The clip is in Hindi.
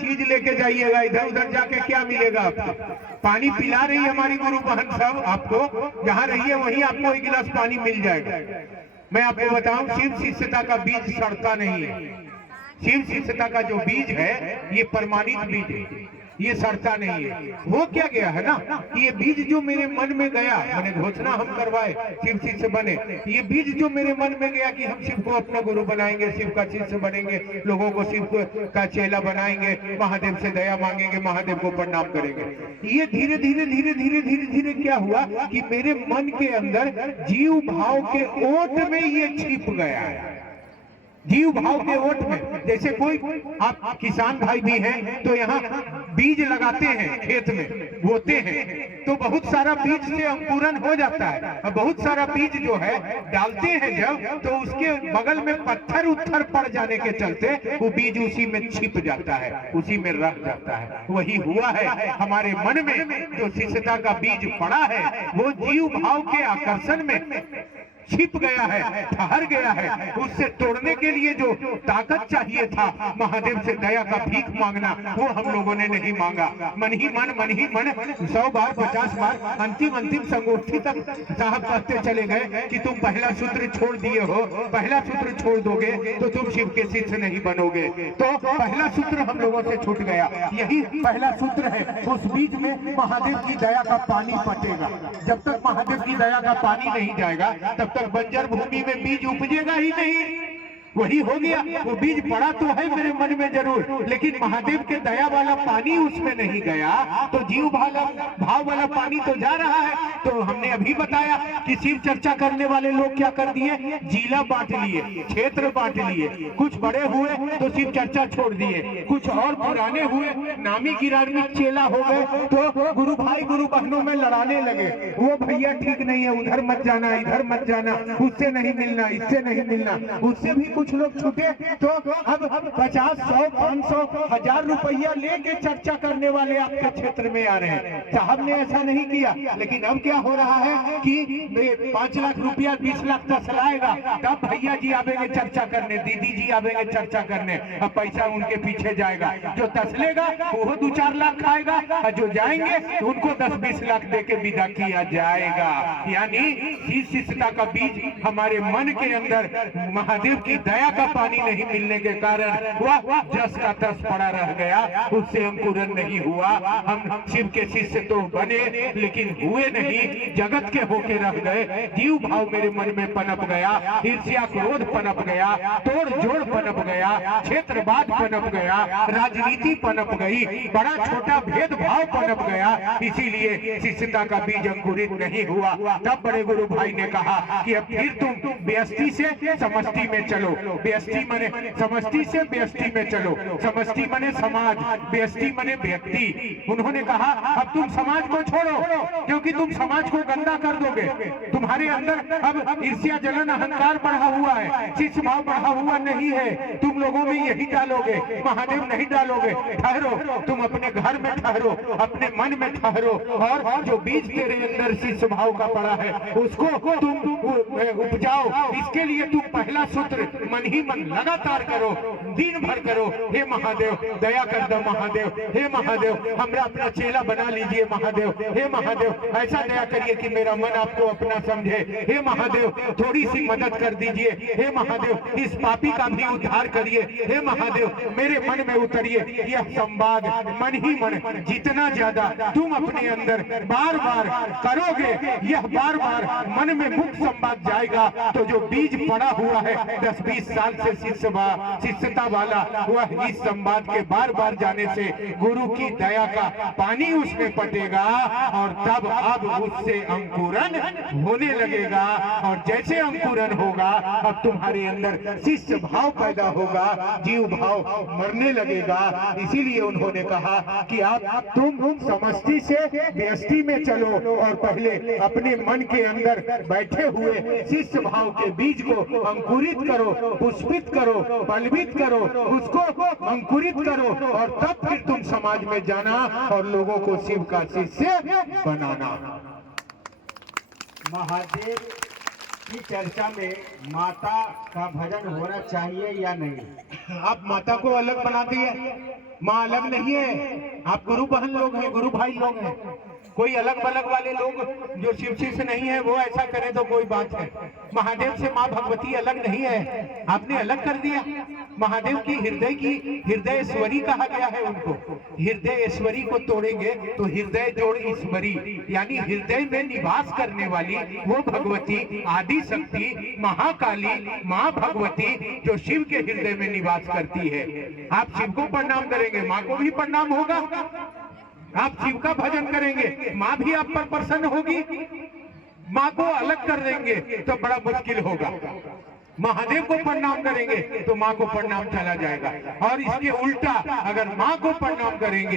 चीज लेके जाइएगा, इधर उधर जाके क्या मिलेगा आपको? पानी पिला रही हमारी गुरु बहन सब आपको, जहाँ रहिए वहीं आपको एक गिलास पानी मिल जाएगा। मैं आपको बताऊं, शिव शिष्यता का बीज सड़ता नहीं है। शिव शिष्यता का जो बीज है ये प्रमाणित बीज है, ये सड़ता नहीं है। हो क्या गया है ना, ये बीज जो मेरे मन में गया, मैंने घोषणा हम करवाए शिव शिष्य बने, ये बीज जो मेरे मन में गया कि हम शिव को अपना गुरु बनाएंगे, शिव का शिष्य बनेंगे, लोगों को शिव का चेला बनाएंगे, महादेव से दया मांगेंगे, महादेव को प्रणाम करेंगे। ये धीरे धीरे धीरे धीरे धीरे धीरे क्या हुआ कि मेरे मन के अंदर जीव भाव के ओट में ये छिप गया है। जीव भाव के ओट में, जैसे कोई आप किसान भाई भी हैं तो यहाँ बीज लगाते हैं, खेत में बोते हैं, तो बहुत सारा बीज से अंकुरन हो जाता है। और बहुत सारा बीज जो है डालते हैं जब, तो उसके बगल में पत्थर उत्थर पड़ जाने के चलते वो बीज उसी में छिप जाता है, उसी में रह जाता है। वही हुआ है हमारे मन में, जो शिष्यता का बीज पड़ा है वो जीव भाव के आकर्षण में छिप गया है, ठहर गया है। उससे तोड़ने के लिए जो ताकत चाहिए था, महादेव से दया का भीख मांगना, वो हम लोगों ने नहीं मांगा। मन ही मन 100 बार 50 बार अंतिम संगोष्ठी तक साहब कहते चले गए कि तुम पहला सूत्र छोड़ दिए हो, पहला सूत्र छोड़ दोगे तो तुम शिव के शिष्य नहीं बनोगे। तो पहला सूत्र हम लोगों से छूट गया, यही पहला सूत्र है। उस बीज में महादेव की दया का पानी पटेगा। जब तक महादेव की दया का पानी नहीं जाएगा तब तक बंजर भूमि में बीज उपजेगा ही नहीं। वही हो गया, वो बीज पड़ा तो है मेरे मन में जरूर, लेकिन महादेव के दया वाला पानी उसमें नहीं गया, तो जीव भाव वाला पानी तो जा रहा है। तो हमने अभी बताया कि शिव चर्चा करने वाले लोग क्या कर दिए, जिला बांट लिए, क्षेत्र बांट लिए। कुछ बड़े हुए तो शिव चर्चा छोड़ दिए, कुछ और पुराने हुए, नामी गिरामी चेला हो गए, तो गुरु भाई गुरु बहनों में लड़ाने लगे। वो भैया ठीक नहीं है, उधर मत जाना, इधर मत जाना, उससे नहीं मिलना, इससे नहीं मिलना। उससे भी कुछ लोग छूटे, तो अब 50, 100, 500, 1000 रुपया लेके चर्चा करने वाले आपके क्षेत्र में आ रहे हैं। साहब ने ऐसा नहीं किया, लेकिन अब क्या हो रहा है कि 5 लाख रुपया 20 लाख तक लाएगा, तब भैया जी आवेंगे चर्चा करने, दीदी जी आवेंगे चर्चा करने। अब पैसा उनके पीछे जाएगा, जो तसलेगा वो 2-4 लाख खाएगा, और जो जाएंगे उनको 10-20 लाख देके विदा किया जाएगा। यानी शिष्यता का बीज हमारे मन के अंदर महादेव की दया का पानी नहीं मिलने के कारण वह जस का तस पड़ा रह गया, उससे अंकुरन नहीं हुआ। हम शिव के शिष्य तो बने लेकिन हुए नहीं, जगत के होके रह गए। जीव भाव मेरे मन में पनप गया, ईर्ष्या क्रोध पनप गया, तोड़ जोड़ पनप गया, क्षेत्रवाद पनप गया, राजनीति पनप गई, बड़ा छोटा भेदभाव पनप गया। इसीलिए शिष्यता का बीज अंकुरित नहीं हुआ। तब बड़े गुरु भाई ने कहा कि अब फिर तुम व्यष्टि से समष्टि में चलो। व्यष्टि माने समष्टि से व्यष्टि में चलो। समष्टि माने समाज, व्यष्टि माने व्यक्ति। उन्होंने कहा अब तुम समाज को छोड़ो, क्योंकि तुम समाज को गंदा कर दोगे। तुम्हारे अंदर अब ईर्ष्या जलन अहंकार बढ़ा हुआ है, शिष्य भाव बढ़ा हुआ नहीं है। तुम लोगों में यही डालोगे, महादेव नहीं डालोगे। ठहरो, तुम अपने घर में ठहरो, अपने मन में ठहरो, और जो बीज तेरे अंदर शिष्य भाव का पड़ा है उसको तुम उपजाओ। इसके लिए तुम पहला सूत्र मन ही मन लगातार करो, दिन भर करो। हे महादेव दया कर दो, महादेव हे महादेव हमरा अपना चेला बना लीजिए, महादेव हे महादेव ऐसा दया करिए कि मेरा मन आपको अपना समझे। हे महादेव थोड़ी सी मदद कर दीजिए। हे महादेव इस पापी का भी उद्धार करिए। हे महादेव मेरे मन में उतरिए। यह संवाद मन ही मन जितना ज्यादा तुम अपने अंदर बार बार करोगे, यह बार बार मन में मुक्त संवाद जाएगा, तो जो बीज पड़ा हुआ है 10-20 साल से शिष्यता वाला, वह इस संवाद के बार बार जाने से गुरु की दया का पानी उसमें पटेगा, और तब अब उससे अंकुरन होने लगेगा। और जैसे अंकुरन होगा अब तुम्हारे अंदर शिष्य भाव पैदा होगा, जीव भाव मरने लगेगा। इसीलिए उन्होंने कहा कि आप तुम समष्टि से व्यष्टि में चलो, और पहले अपने मन के अंदर बैठे हुए शिष्य भाव के बीज को अंकुरित करो, पुष्पित करो, बलवित करो, उसको अंकुरित करो, और तब फिर तुम समाज में जाना और लोगों को शिव का शिष्य बनाना। महादेव की चर्चा में माता का भजन होना चाहिए या नहीं? आप माता को अलग बनाते हैं, माँ अलग नहीं है। आप गुरु बहन लोग हैं, गुरु भाई लोग हैं। कोई अलग बलग वाले लोग जो शिव जी से नहीं है वो ऐसा करे तो कोई बात है। महादेव से माँ भगवती अलग नहीं है, आपने अलग कर दिया। महादेव की हृदयेश्वरी कहा गया है उनको। हृदयेश्वरी को तोड़ेंगे तो हृदय जोड़ ईश्वरी, यानी हृदय में निवास करने वाली वो भगवती आदि शक्ति महाकाली माँ भगवती जो शिव के हृदय में निवास करती है। आप शिव को प्रणाम करेंगे, माँ को भी प्रणाम होगा। आप शिव का भजन करेंगे, माँ भी आप पर प्रसन्न होगी। माँ को अलग कर देंगे तो बड़ा मुश्किल होगा। महादेव को प्रणाम करेंगे तो माँ को प्रणाम चला जाएगा, और इसके उल्टा अगर माँ को प्रणाम करेंगे